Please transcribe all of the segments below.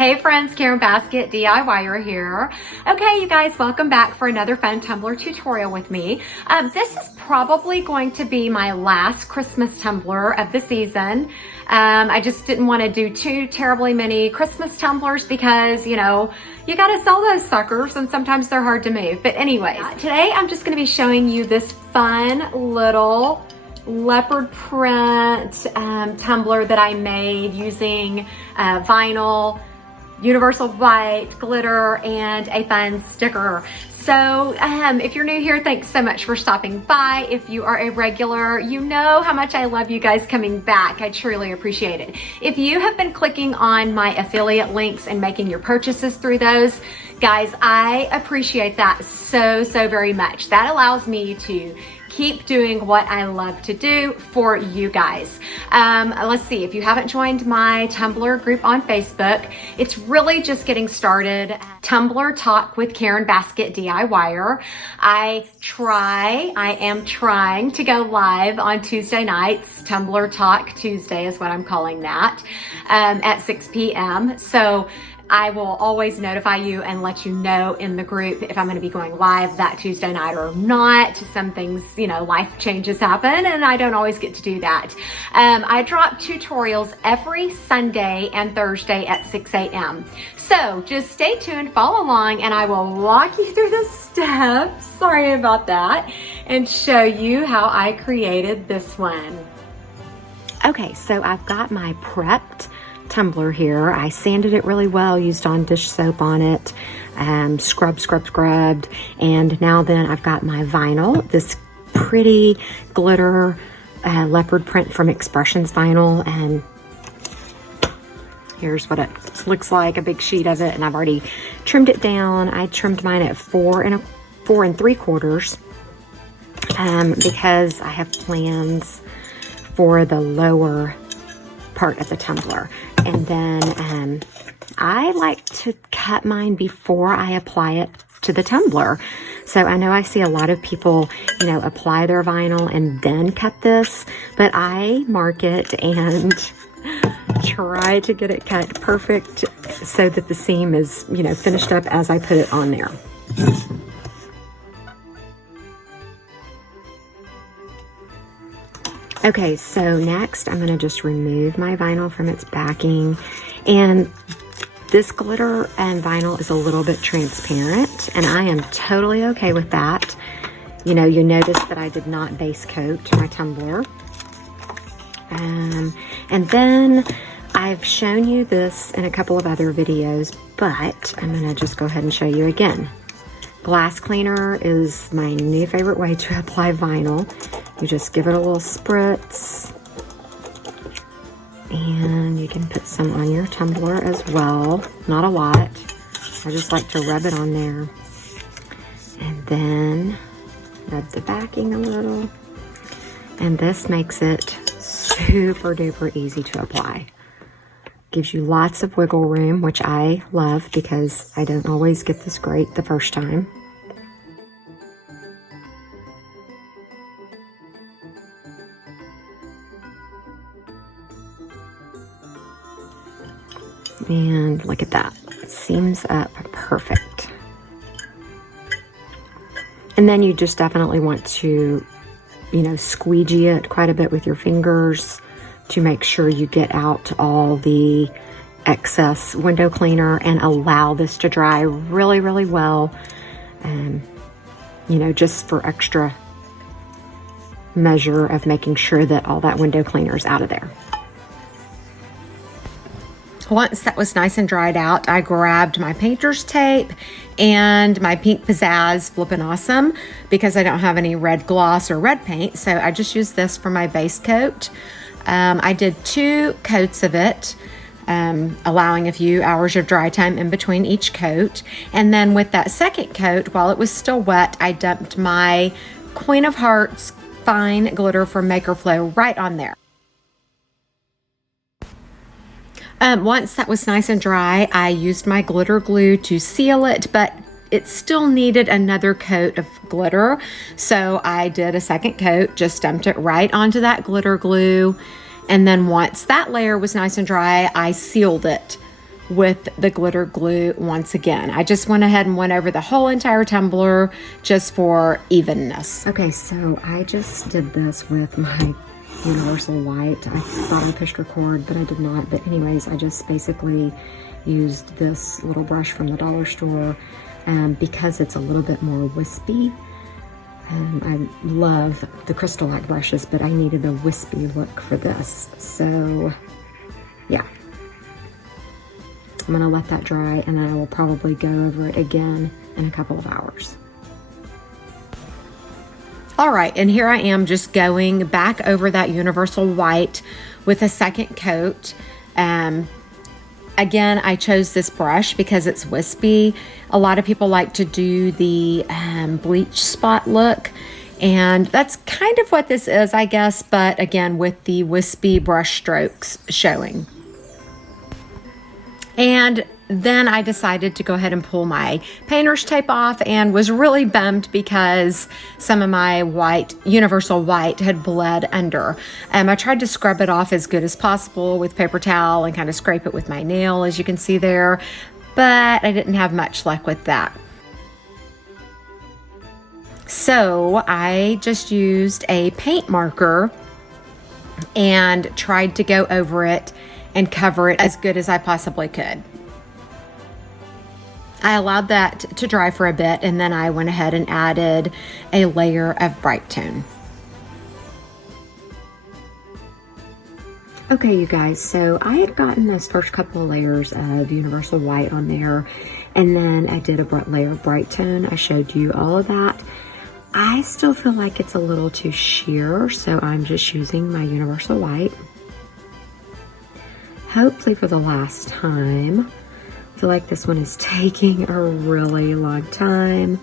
Hey friends, Karen Basket DIYer here. Okay, you guys, welcome back for another fun tumbler tutorial with me. This is probably going to be my last Christmas tumbler of the season. I just didn't want to do too terribly many Christmas tumblers because, you know, you gotta sell those suckers and sometimes they're hard to move. But anyways, today I'm just gonna be showing you this fun little leopard print tumbler that I made using vinyl, universal white, glitter, and a fun sticker. So if you're new here, thanks so much for stopping by. If you are a regular, you know how much I love you guys coming back. I truly appreciate it. If you have been clicking on my affiliate links and making your purchases through those, guys, I appreciate that so very much. That allows me to keep doing what I love to do for you guys. Let's see, if you haven't joined my Tumbler group on Facebook, it's really just getting started. Tumbler Talk with Karen Basket DIYer. I am trying to go live on Tuesday nights. Tumbler Talk Tuesday is what I'm calling that, at 6 p.m. So I will always notify you and let you know in the group if I'm going to be going live that Tuesday night or not. Some things, you know, life changes happen and I don't always get to do that. I drop tutorials every Sunday and Thursday at 6 a.m. So just stay tuned, follow along, and I will walk you through the steps, sorry about that, and show you how I created this one. Okay, so I've got my prepped tumbler here. I sanded it really well, used on dish soap on it, scrubbed, and now then I've got my vinyl, this pretty glitter leopard print from Expressions Vinyl, and here's what it looks like, a big sheet of it, and I've already trimmed it down. I trimmed mine at 4 3/4 because I have plans for the lower part of the tumbler. And then I like to cut mine before I apply it to the tumbler. So I know I see a lot of people, you know, apply their vinyl and then cut this, but I mark it and try to get it cut perfect so that the seam is, you know, finished up as I put it on there. Okay, so next I'm going to just remove my vinyl from its backing, and this glitter and vinyl is a little bit transparent, and I am totally okay with that. You know, you notice that I did not base coat my tumbler. And then I've shown you this in a couple of other videos, but I'm going to just go ahead and show you again. Glass cleaner is my new favorite way to apply vinyl. You just give it a little spritz, and you can put some on your tumbler as well. Not a lot. I just like to rub it on there. And then rub the backing a little. And this makes it super duper easy to apply. Gives you lots of wiggle room, which I love because I don't always get this great the first time. And look at that, seams up perfect. And then you just definitely want to, you know, squeegee it quite a bit with your fingers to make sure you get out all the excess window cleaner and allow this to dry really well. You know, just for extra measure of making sure that all that window cleaner is out of there. Once that was nice and dried out, I grabbed my painter's tape and my pink pizzazz Flippin' Awesome because I don't have any red gloss or red paint, so I just used this for my base coat. I did 2 coats of it, allowing a few hours of dry time in between each coat. And then with that second coat, while it was still wet, I dumped my Queen of Hearts fine glitter from MAKERFLO right on there. Once that was nice and dry, I used my glitter glue to seal it, but it still needed another coat of glitter. So I did a second coat, just dumped it right onto that glitter glue. And then once that layer was nice and dry, I sealed it with the glitter glue once again. I just went ahead and went over the whole entire tumbler just for evenness. Okay, so I just did this with my universal white. I thought I pushed record, but I did not. But anyways, I just basically used this little brush from the dollar store because it's a little bit more wispy. I love the Crystalac brushes, but I needed a wispy look for this. So yeah, I'm gonna let that dry and then I will probably go over it again in a couple of hours. All right, and here I am just going back over that universal white with a second coat. Again, I chose this brush because it's wispy. A lot of people like to do the bleach spot look, and that's kind of what this is, I guess, but again, with the wispy brush strokes showing. And then I decided to go ahead and pull my painter's tape off and was really bummed because some of my white, universal white, had bled under. I tried to scrub it off as good as possible with paper towel and kind of scrape it with my nail, as you can see there, but I didn't have much luck with that. So I just used a paint marker and tried to go over it and cover it as good as I possibly could. I allowed that to dry for a bit, and then I went ahead and added a layer of Brite Tone. Okay, you guys, so I had gotten those first couple of layers of universal white on there, and then I did a layer of Brite Tone. I showed you all of that. I still feel like it's a little too sheer, so I'm just using my universal white. Hopefully for the last time. I feel like this one is taking a really long time,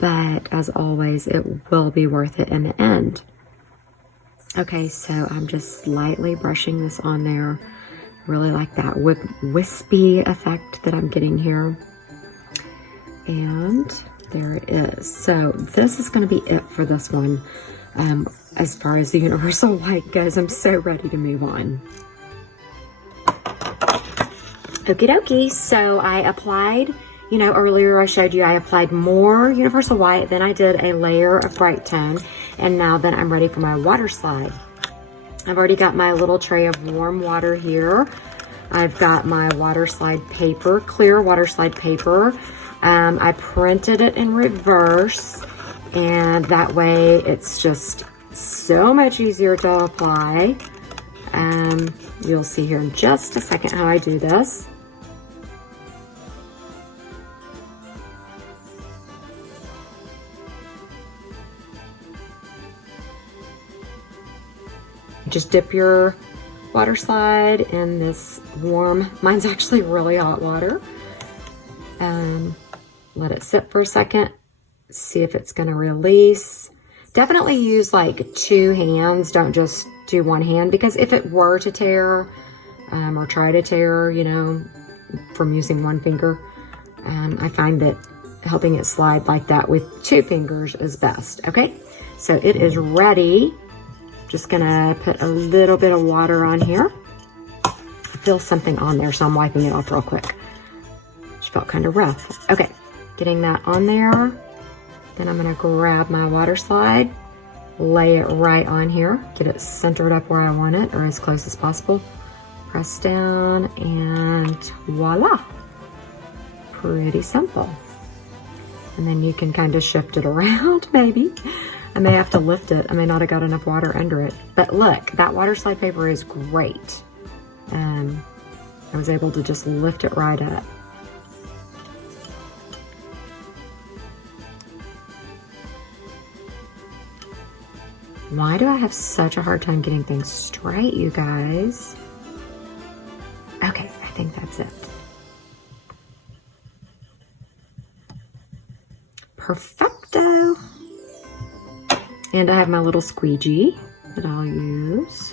but as always, it will be worth it in the end. Okay, so I'm just lightly brushing this on there. Really like that wispy effect that I'm getting here. And there it is. So this is going to be it for this one. As far as the universal white goes, I'm so ready to move on. Okie dokie, so I applied, earlier I showed you I applied more universal white, then I did a layer of Brite Tone, and now then I'm ready for my water slide. I've already got my little tray of warm water here. I've got my water slide paper, clear water slide paper. I printed it in reverse, and that way it's just so much easier to apply. You'll see here in just a second how I do this. Just dip your water slide in this warm, mine's actually really hot water. Let it sit for a second, see if it's gonna release. Definitely use like 2 hands, don't just do 1 hand, because if it were to tear, or try to tear, from using 1 finger, I find that helping it slide like that with 2 fingers is best, okay? So it is ready. Just gonna put a little bit of water on here. I feel something on there, so I'm wiping it off real quick. Which felt kind of rough. Okay, getting that on there. Then I'm gonna grab my water slide, lay it right on here, get it centered up where I want it, or as close as possible. Press down, and voila. Pretty simple. And then you can kind of shift it around, maybe. I may have to lift it. I may not have got enough water under it. But look, that water slide paper is great. I was able to just lift it right up. Why do I have such a hard time getting things straight, you guys? Okay, I think that's it. Perfecto. And I have my little squeegee that I'll use.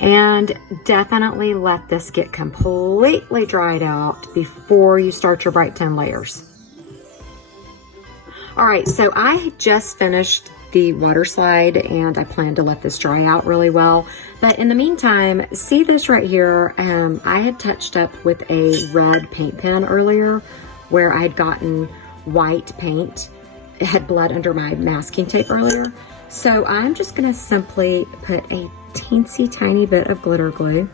And definitely let this get completely dried out before you start your Brite Tone layers. All right, so I just finished the water slide, and I plan to let this dry out really well. But in the meantime, see this right here? I had touched up with a red paint pen earlier where I had gotten white paint. It had bled under my masking tape earlier. So I'm just gonna simply put a teensy tiny bit of glitter glue.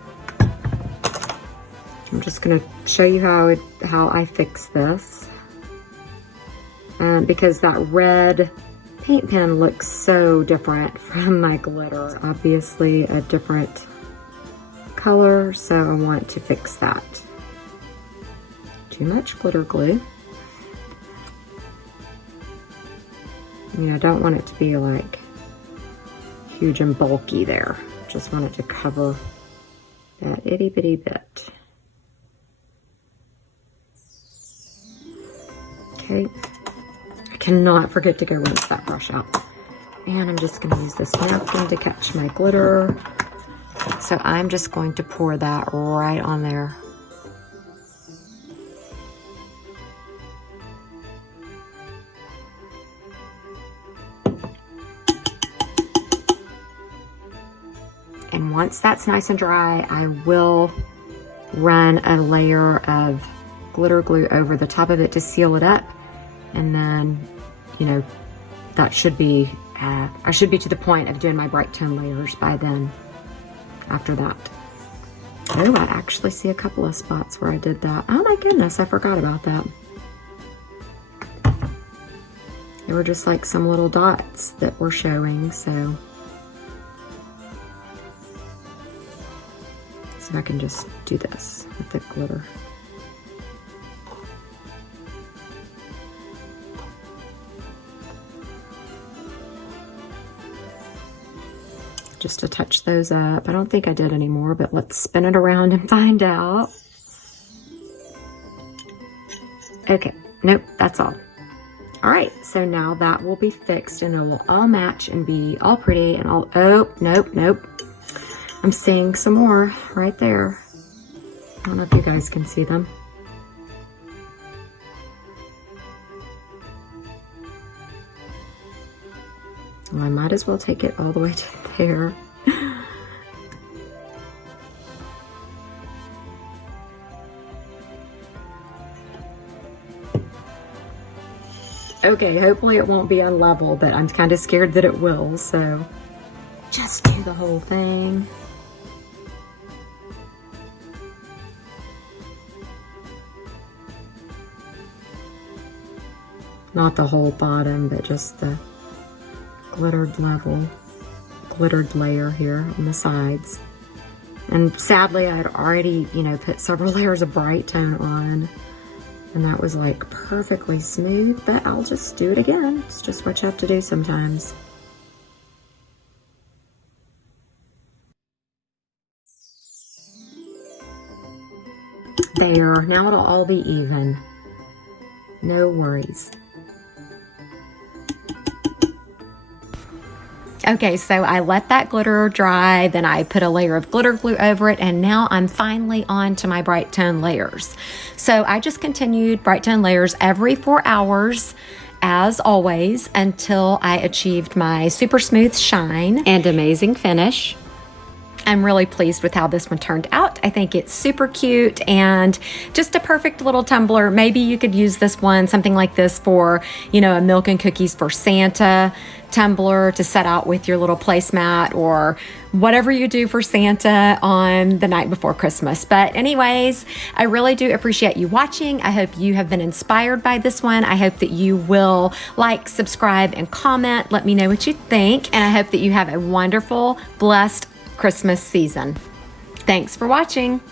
I'm just gonna show you how I fix this. Because that red paint pen looks so different from my glitter. Obviously a different color, so I want to fix that. Too much glitter glue. I don't want it to be like huge and bulky there. Just want it to cover that itty bitty bit. Okay. I cannot forget to go rinse that brush out. And I'm just gonna use this napkin to catch my glitter. So I'm just going to pour that right on there. And once that's nice and dry, I will run a layer of glitter glue over the top of it to seal it up. And then, that should be, I should be to the point of doing my Brite Tone layers by then, after that. Oh, I actually see a couple of spots where I did that. Oh my goodness, I forgot about that. They were just like some little dots that were showing, so. So I can just do this with the glitter. Just to touch those up. I don't think I did any more, but let's spin it around and find out. Okay, nope, that's all. All right, so now that will be fixed and it will all match and be all pretty and all, oh, nope. I'm seeing some more right there. I don't know if you guys can see them. Well, I might as well take it all the way to there. Okay, hopefully it won't be unlevel, but I'm kind of scared that it will, so just do the whole thing. Not the whole bottom, but just the glittered layer here on the sides. And sadly, I had already, put several layers of Brite Tone on, and that was like perfectly smooth, but I'll just do it again. It's just what you have to do sometimes. There, now it'll all be even. No worries. Okay, so I let that glitter dry, then I put a layer of glitter glue over it, and now I'm finally on to my Brite Tone layers. So I just continued Brite Tone layers every 4 hours, as always, until I achieved my super smooth shine and amazing finish. I'm really pleased with how this one turned out. I think it's super cute and just a perfect little tumbler. Maybe you could use this one, something like this for, a milk and cookies for Santa tumbler to set out with your little placemat or whatever you do for Santa on the night before Christmas. But anyways, I really do appreciate you watching. I hope you have been inspired by this one. I hope that you will like, subscribe, and comment. Let me know what you think. And I hope that you have a wonderful, blessed Christmas season. Thanks for watching.